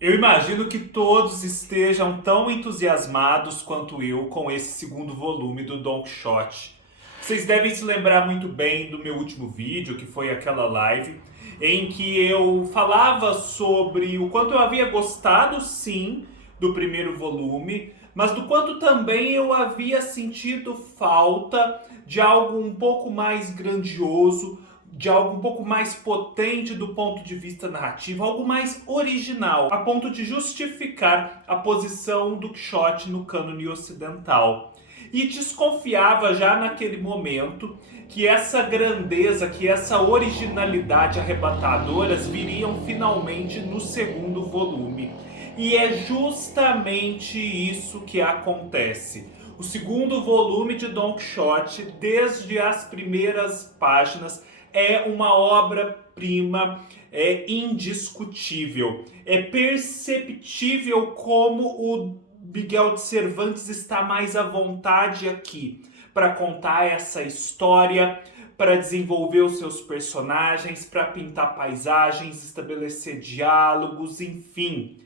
Eu imagino que todos estejam tão entusiasmados quanto eu com esse segundo volume do Don Quixote. Vocês devem se lembrar muito bem do meu último vídeo, que foi aquela live, em que eu falava sobre o quanto eu havia gostado, sim, do primeiro volume, mas do quanto também eu havia sentido falta de algo um pouco mais grandioso, de algo um pouco mais potente do ponto de vista narrativo, algo mais original, a ponto de justificar a posição do Quixote no cânone ocidental. E desconfiava já naquele momento que essa grandeza, que essa originalidade arrebatadoras viriam finalmente no segundo volume. E é justamente isso que acontece. O segundo volume de Don Quixote, desde as primeiras páginas, é uma obra-prima, é indiscutível. É perceptível como o Miguel de Cervantes está mais à vontade aqui para contar essa história, para desenvolver os seus personagens, para pintar paisagens, estabelecer diálogos, enfim.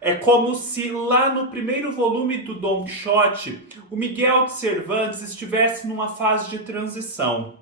É como se lá no primeiro volume do Don Quixote, o Miguel de Cervantes estivesse numa fase de transição.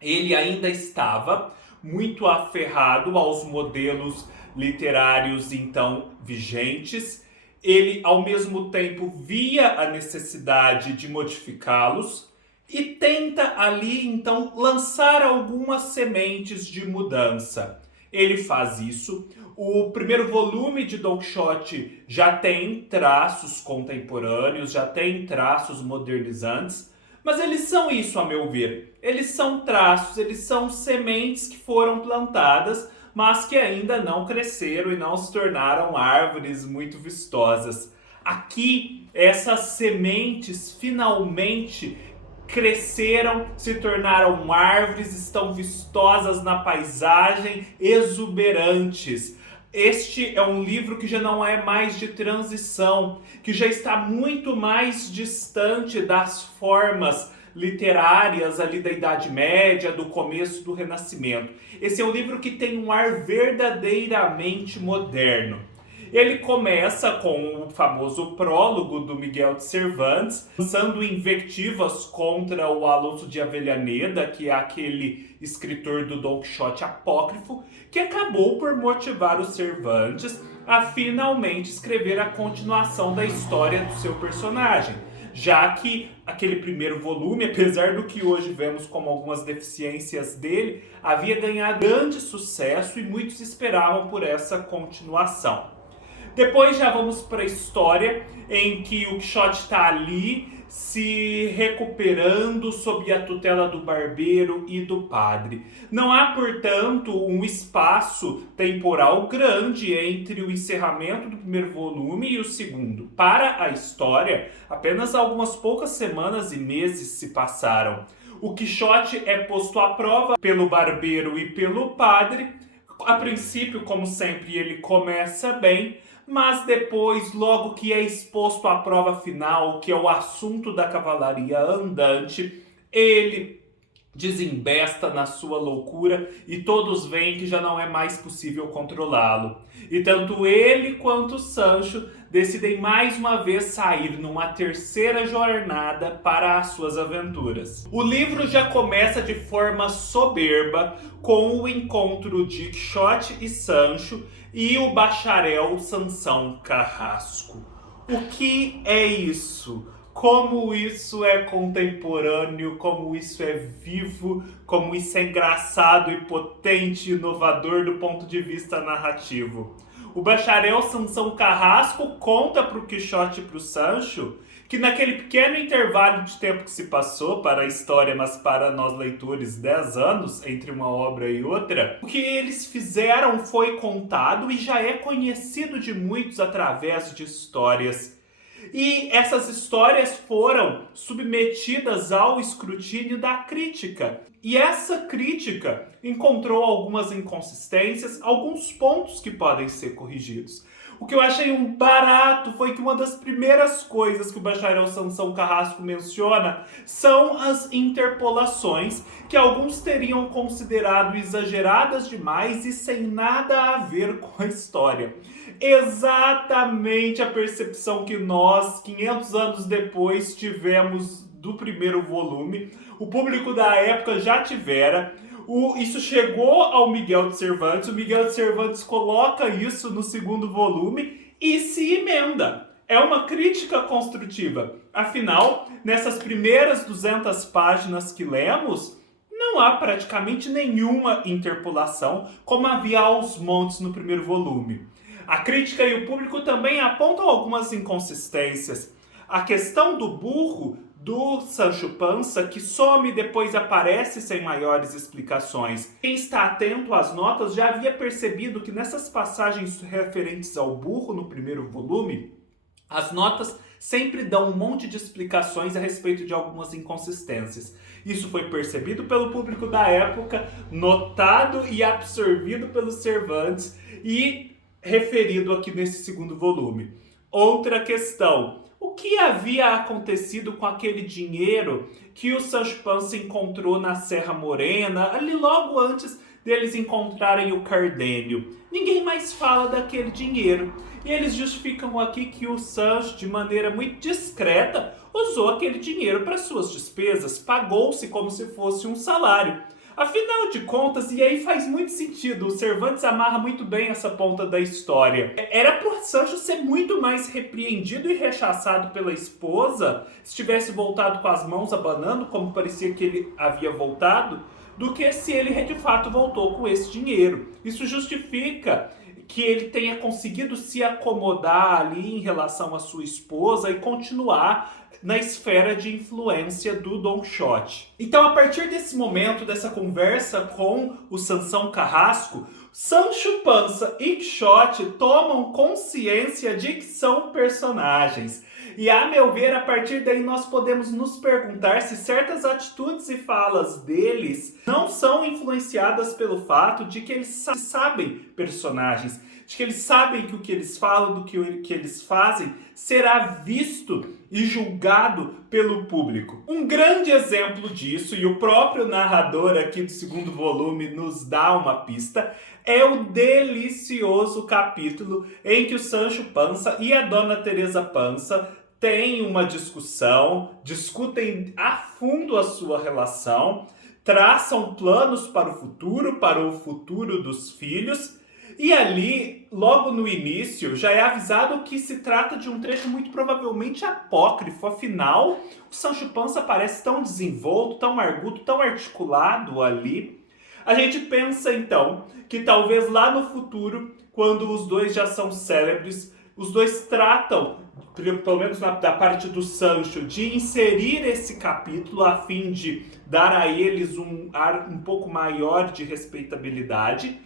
Ele ainda estava muito aferrado aos modelos literários então vigentes. Ele, ao mesmo tempo, via a necessidade de modificá-los e tenta ali então lançar algumas sementes de mudança. Ele faz isso. O primeiro volume de Don Quixote já tem traços contemporâneos, já tem traços modernizantes, mas eles são isso, a meu ver. Eles são traços, eles são sementes que foram plantadas, mas que ainda não cresceram e não se tornaram árvores muito vistosas. Aqui, essas sementes finalmente cresceram, se tornaram árvores, estão vistosas na paisagem, exuberantes. Este é um livro que já não é mais de transição, que já está muito mais distante das formas literárias ali da Idade Média, do começo do Renascimento. Esse é um livro que tem um ar verdadeiramente moderno. Ele começa com o famoso prólogo do Miguel de Cervantes, lançando invectivas contra o Alonso de Avellaneda, que é aquele escritor do Don Quixote apócrifo, que acabou por motivar o Cervantes a finalmente escrever a continuação da história do seu personagem, já que aquele primeiro volume, apesar do que hoje vemos como algumas deficiências dele, havia ganhado grande sucesso e muitos esperavam por essa continuação. Depois já vamos para a história em que o Quixote está ali se recuperando sob a tutela do barbeiro e do padre. Não há, portanto, um espaço temporal grande entre o encerramento do primeiro volume e o segundo. Para a história, apenas algumas poucas semanas e meses se passaram. O Quixote é posto à prova pelo barbeiro e pelo padre. A princípio, como sempre, ele começa bem, mas depois, logo que é exposto à prova final, que é o assunto da cavalaria andante, ele desembesta na sua loucura e todos veem que já não é mais possível controlá-lo. E tanto ele quanto Sancho decidem mais uma vez sair numa terceira jornada para as suas aventuras. O livro já começa de forma soberba com o encontro de Quixote e Sancho e o bacharel Sansão Carrasco. O que é isso? Como isso é contemporâneo, como isso é vivo, como isso é engraçado e potente e inovador do ponto de vista narrativo. O bacharel Sansão Carrasco conta para o Quixote e para o Sancho que naquele pequeno intervalo de tempo que se passou para a história, mas para nós leitores, 10 anos entre uma obra e outra, o que eles fizeram foi contado e já é conhecido de muitos através de histórias. E essas histórias foram submetidas ao escrutínio da crítica. E essa crítica encontrou algumas inconsistências, alguns pontos que podem ser corrigidos. O que eu achei um barato foi que uma das primeiras coisas que o bacharel Sansão Carrasco menciona são as interpolações, que alguns teriam considerado exageradas demais e sem nada a ver com a história. Exatamente a percepção que nós, 500 anos depois, tivemos do primeiro volume. O público da época já tivera. Isso chegou ao Miguel de Cervantes. O Miguel de Cervantes coloca isso no segundo volume e se emenda. É uma crítica construtiva. Afinal, nessas primeiras 200 páginas que lemos, não há praticamente nenhuma interpolação, como havia aos montes no primeiro volume. A crítica e o público também apontam algumas inconsistências. A questão do burro do Sancho Panza, que some e depois aparece sem maiores explicações. Quem está atento às notas já havia percebido que nessas passagens referentes ao burro no primeiro volume, as notas sempre dão um monte de explicações a respeito de algumas inconsistências. Isso foi percebido pelo público da época, notado e absorvido pelos Cervantes e referido aqui nesse segundo volume. Outra questão: o que havia acontecido com aquele dinheiro que o Sancho Panza encontrou na Serra Morena, ali logo antes deles encontrarem o Cardênio? Ninguém mais fala daquele dinheiro. E eles justificam aqui que o Sancho, de maneira muito discreta, usou aquele dinheiro para suas despesas, pagou-se como se fosse um salário. Afinal de contas, e aí faz muito sentido, o Cervantes amarra muito bem essa ponta da história. Era por Sancho ser muito mais repreendido e rechaçado pela esposa, se tivesse voltado com as mãos abanando, como parecia que ele havia voltado, do que se ele de fato voltou com esse dinheiro. Isso justifica que ele tenha conseguido se acomodar ali em relação à sua esposa e continuar na esfera de influência do Don Quixote. Então, a partir desse momento, dessa conversa com o Sansão Carrasco, Sancho Panza e Quixote tomam consciência de que são personagens. E, a meu ver, a partir daí nós podemos nos perguntar se certas atitudes e falas deles não são influenciadas pelo fato de que eles sabem personagens, de que eles sabem que o que eles falam, do que eles fazem, será visto e julgado pelo público. Um grande exemplo disso, e o próprio narrador aqui do segundo volume nos dá uma pista, é o delicioso capítulo em que o Sancho Panza e a Dona Teresa Panza têm uma discussão, discutem a fundo a sua relação, traçam planos para o futuro dos filhos. E ali, logo no início, já é avisado que se trata de um trecho muito provavelmente apócrifo. Afinal, o Sancho Panza parece tão desenvolto, tão arguto, tão articulado ali. A gente pensa, então, que talvez lá no futuro, quando os dois já são célebres, os dois tratam, pelo menos da parte do Sancho, de inserir esse capítulo a fim de dar a eles um ar um pouco maior de respeitabilidade.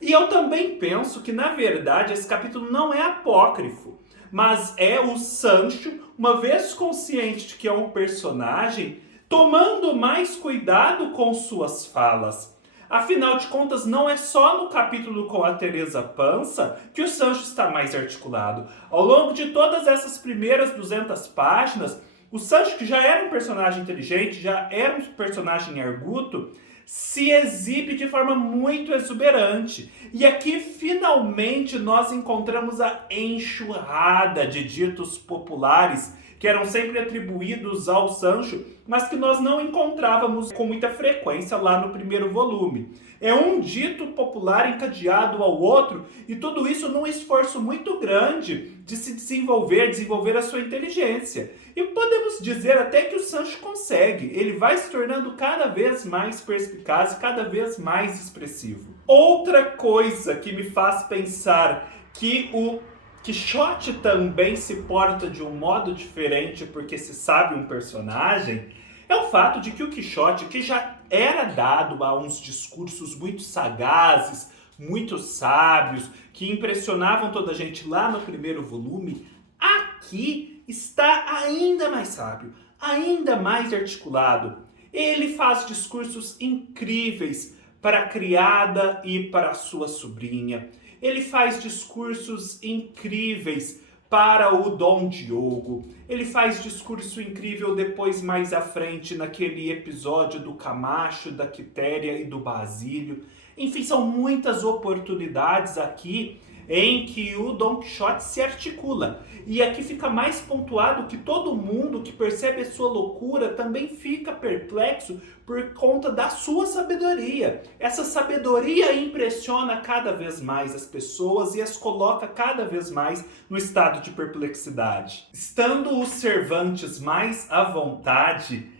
E eu também penso que, na verdade, esse capítulo não é apócrifo, mas é o Sancho, uma vez consciente de que é um personagem, tomando mais cuidado com suas falas. Afinal de contas, não é só no capítulo com a Teresa Panza que o Sancho está mais articulado. Ao longo de todas essas primeiras 200 páginas, o Sancho, que já era um personagem inteligente, já era um personagem arguto, se exibe de forma muito exuberante. E aqui, finalmente, nós encontramos a enxurrada de ditos populares que eram sempre atribuídos ao Sancho, mas que nós não encontrávamos com muita frequência lá no primeiro volume. É um dito popular encadeado ao outro, e tudo isso num esforço muito grande de se desenvolver a sua inteligência. E podemos dizer até que o Sancho consegue. Ele vai se tornando cada vez mais perspicaz e cada vez mais expressivo. Outra coisa que me faz pensar que o Quixote também se porta de um modo diferente porque se sabe um personagem, é o fato de que o Quixote, que já era dado a uns discursos muito sagazes, muito sábios, que impressionavam toda a gente lá no primeiro volume, aqui está ainda mais sábio, ainda mais articulado. Ele faz discursos incríveis para a criada e para a sua sobrinha. Ele faz discursos incríveis para o Dom Diogo. Ele faz discurso incrível depois, mais à frente, naquele episódio do Camacho, da Quitéria e do Basílio. Enfim, são muitas oportunidades aqui em que o Don Quixote se articula. E aqui fica mais pontuado que todo mundo que percebe a sua loucura também fica perplexo por conta da sua sabedoria. Essa sabedoria impressiona cada vez mais as pessoas e as coloca cada vez mais no estado de perplexidade. Estando os Cervantes mais à vontade,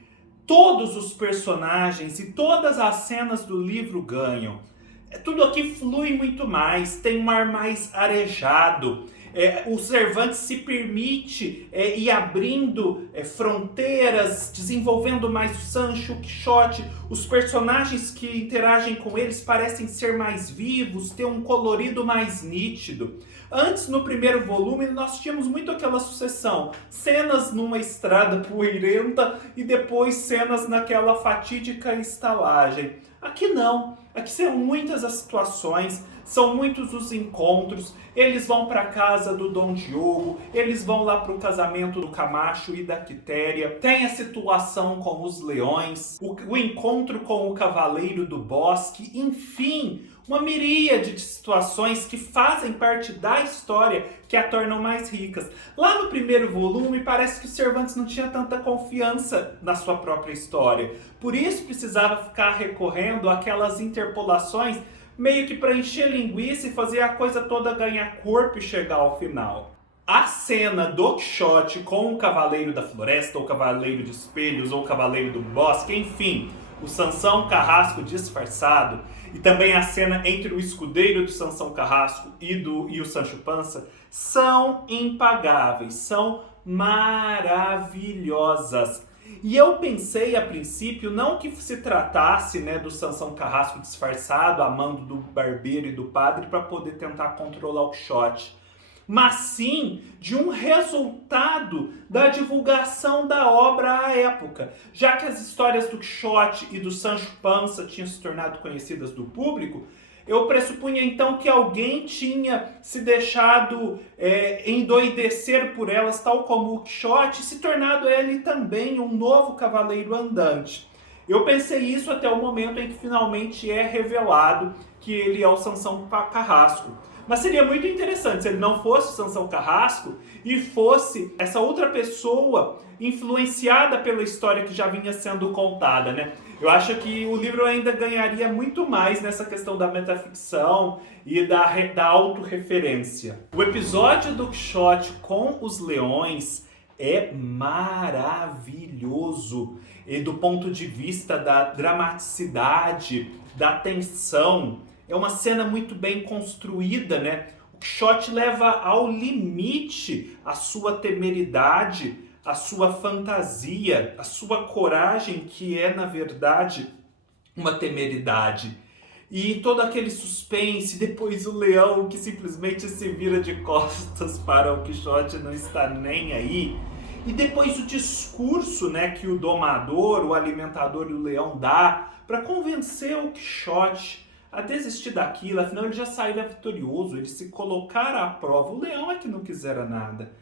todos os personagens e todas as cenas do livro ganham. Tudo aqui flui muito mais, tem um ar mais arejado. O Cervantes se permite ir abrindo fronteiras, desenvolvendo mais o Sancho, o Quixote. Os personagens que interagem com eles parecem ser mais vivos, ter um colorido mais nítido. Antes, no primeiro volume, nós tínhamos muito aquela sucessão. Cenas numa estrada poeirenta e depois cenas naquela fatídica estalagem. Aqui não. Aqui são muitas as situações, são muitos os encontros. Eles vão para a casa do Dom Diogo, eles vão lá para o casamento do Camacho e da Quitéria. Tem a situação com os leões, o encontro com o Cavaleiro do Bosque, enfim, uma miríade de situações que fazem parte da história que a tornam mais ricas. Lá no primeiro volume, parece que o Cervantes não tinha tanta confiança na sua própria história. Por isso precisava ficar recorrendo àquelas interpolações meio que para encher linguiça e fazer a coisa toda ganhar corpo e chegar ao final. A cena do Quixote com o Cavaleiro da Floresta, ou Cavaleiro de Espelhos, ou Cavaleiro do Bosque, enfim, o Sansão Carrasco disfarçado, e também a cena entre o escudeiro do Sansão Carrasco e o Sancho Panza, são impagáveis, são maravilhosas. E eu pensei a princípio não que se tratasse do Sansão Carrasco disfarçado, a mando do barbeiro e do padre para poder tentar controlar o Quixote, mas sim de um resultado da divulgação da obra à época. Já que as histórias do Quixote e do Sancho Panza tinham se tornado conhecidas do público, eu pressupunha então que alguém tinha se deixado endoidecer por elas, tal como o Quixote, e se tornado ele também um novo cavaleiro andante. Eu pensei isso até o momento em que finalmente é revelado que ele é o Sansão Carrasco. Mas seria muito interessante se ele não fosse o Sansão Carrasco e fosse essa outra pessoa influenciada pela história que já vinha sendo contada, né? Eu acho que o livro ainda ganharia muito mais nessa questão da metaficção e da autorreferência. O episódio do Quixote com os leões é maravilhoso. E do ponto de vista da dramaticidade, da tensão, é uma cena muito bem construída, né? O Quixote leva ao limite a sua temeridade, a sua fantasia, a sua coragem, que é, na verdade, uma temeridade. E todo aquele suspense, depois o leão que simplesmente se vira de costas para o Quixote, não está nem aí. E depois o discurso, que o domador, o alimentador e o leão dá para convencer o Quixote a desistir daquilo. Afinal ele já saíra vitorioso, ele se colocar à prova. O leão é que não quisera nada.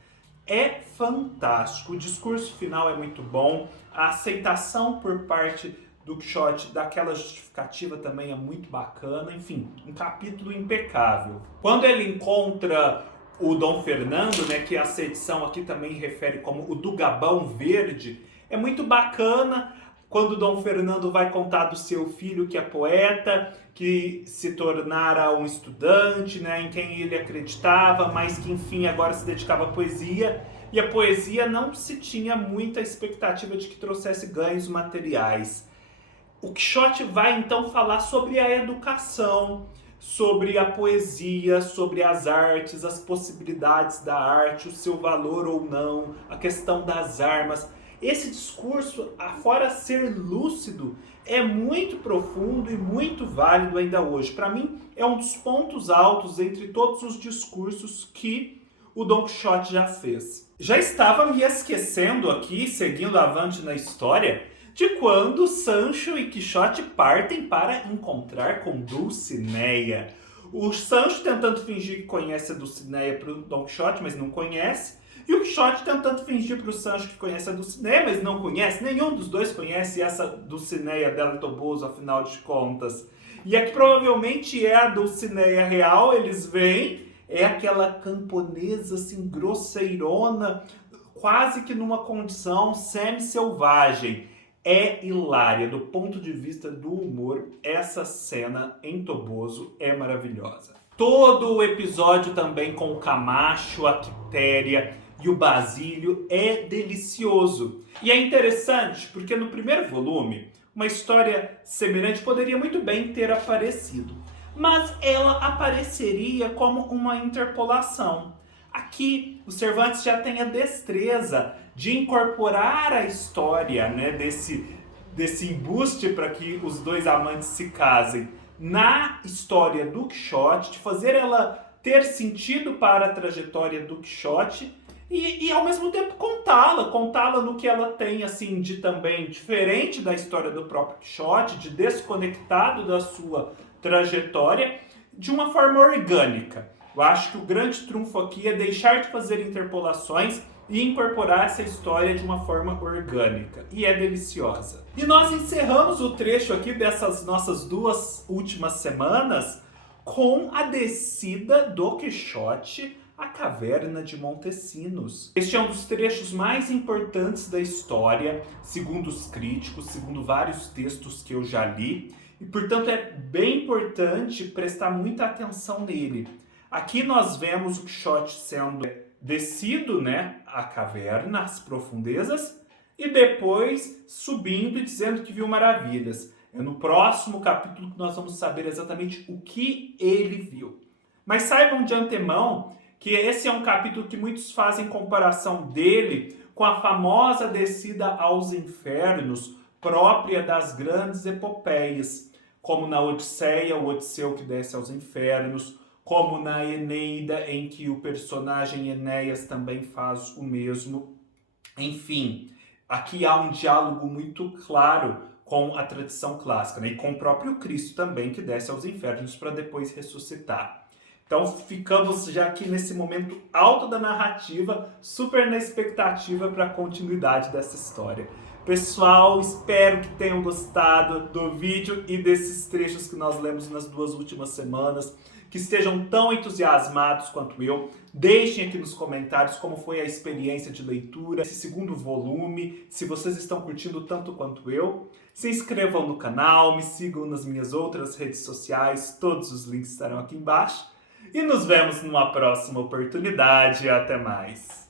É fantástico, o discurso final é muito bom, a aceitação por parte do Quixote daquela justificativa também é muito bacana, enfim, um capítulo impecável. Quando ele encontra o Dom Fernando, que essa edição aqui também refere como o do Gabão Verde, é muito bacana quando o Dom Fernando vai contar do seu filho que é poeta, que se tornara um estudante, em quem ele acreditava, mas que enfim agora se dedicava à poesia, e a poesia não se tinha muita expectativa de que trouxesse ganhos materiais. O Quixote vai então falar sobre a educação, sobre a poesia, sobre as artes, as possibilidades da arte, o seu valor ou não, a questão das armas. Esse discurso, fora ser lúcido, é muito profundo e muito válido ainda hoje. Para mim, é um dos pontos altos entre todos os discursos que o Don Quixote já fez. Já estava me esquecendo aqui, seguindo avante na história, de quando Sancho e Quixote partem para encontrar com Dulcinea. O Sancho tentando fingir que conhece a Dulcinea para o Don Quixote, mas não conhece. E o Quixote tentando fingir para o Sancho que conhece a Dulcinea, mas não conhece. Nenhum dos dois conhece essa Dulcinea del Toboso, afinal de contas. E aqui provavelmente é a Dulcinea real, eles veem, é aquela camponesa assim grosseirona, quase que numa condição semi-selvagem. É hilária, do ponto de vista do humor, essa cena em Toboso é maravilhosa. Todo o episódio também com o Camacho, a Quitéria e o Basílio é delicioso. E é interessante porque no primeiro volume, uma história semelhante poderia muito bem ter aparecido, mas ela apareceria como uma interpolação. Aqui, o Cervantes já tem a destreza de incorporar a história, né, desse embuste para que os dois amantes se casem na história do Quixote, de fazer ela ter sentido para a trajetória do Quixote e ao mesmo tempo contá-la no que ela tem assim de também diferente da história do próprio Quixote, de desconectado da sua trajetória, de uma forma orgânica. Eu acho que o grande trunfo aqui é deixar de fazer interpolações e incorporar essa história de uma forma orgânica. E é deliciosa. E nós encerramos o trecho aqui dessas nossas 2 últimas semanas com a descida do Quixote à caverna de Montesinos. Este é um dos trechos mais importantes da história, segundo os críticos, segundo vários textos que eu já li. E, portanto, é bem importante prestar muita atenção nele. Aqui nós vemos o Quixote sendo descido, né, à caverna, às profundezas, e depois subindo e dizendo que viu maravilhas. É no próximo capítulo que nós vamos saber exatamente o que ele viu. Mas saibam de antemão que esse é um capítulo que muitos fazem comparação dele com a famosa descida aos infernos própria das grandes epopeias, como na Odisseia, o Odisseu que desce aos infernos, como na Eneida, em que o personagem Enéas também faz o mesmo. Enfim, aqui há um diálogo muito claro com a tradição clássica, né? E com o próprio Cristo também, que desce aos infernos para depois ressuscitar. Então ficamos já aqui nesse momento alto da narrativa, super na expectativa para a continuidade dessa história. Pessoal, espero que tenham gostado do vídeo e desses trechos que nós lemos nas 2 últimas semanas, que estejam tão entusiasmados quanto eu. Deixem aqui nos comentários como foi a experiência de leitura, esse segundo volume, se vocês estão curtindo tanto quanto eu. Se inscrevam no canal, me sigam nas minhas outras redes sociais, todos os links estarão aqui embaixo. E nos vemos numa próxima oportunidade. Até mais!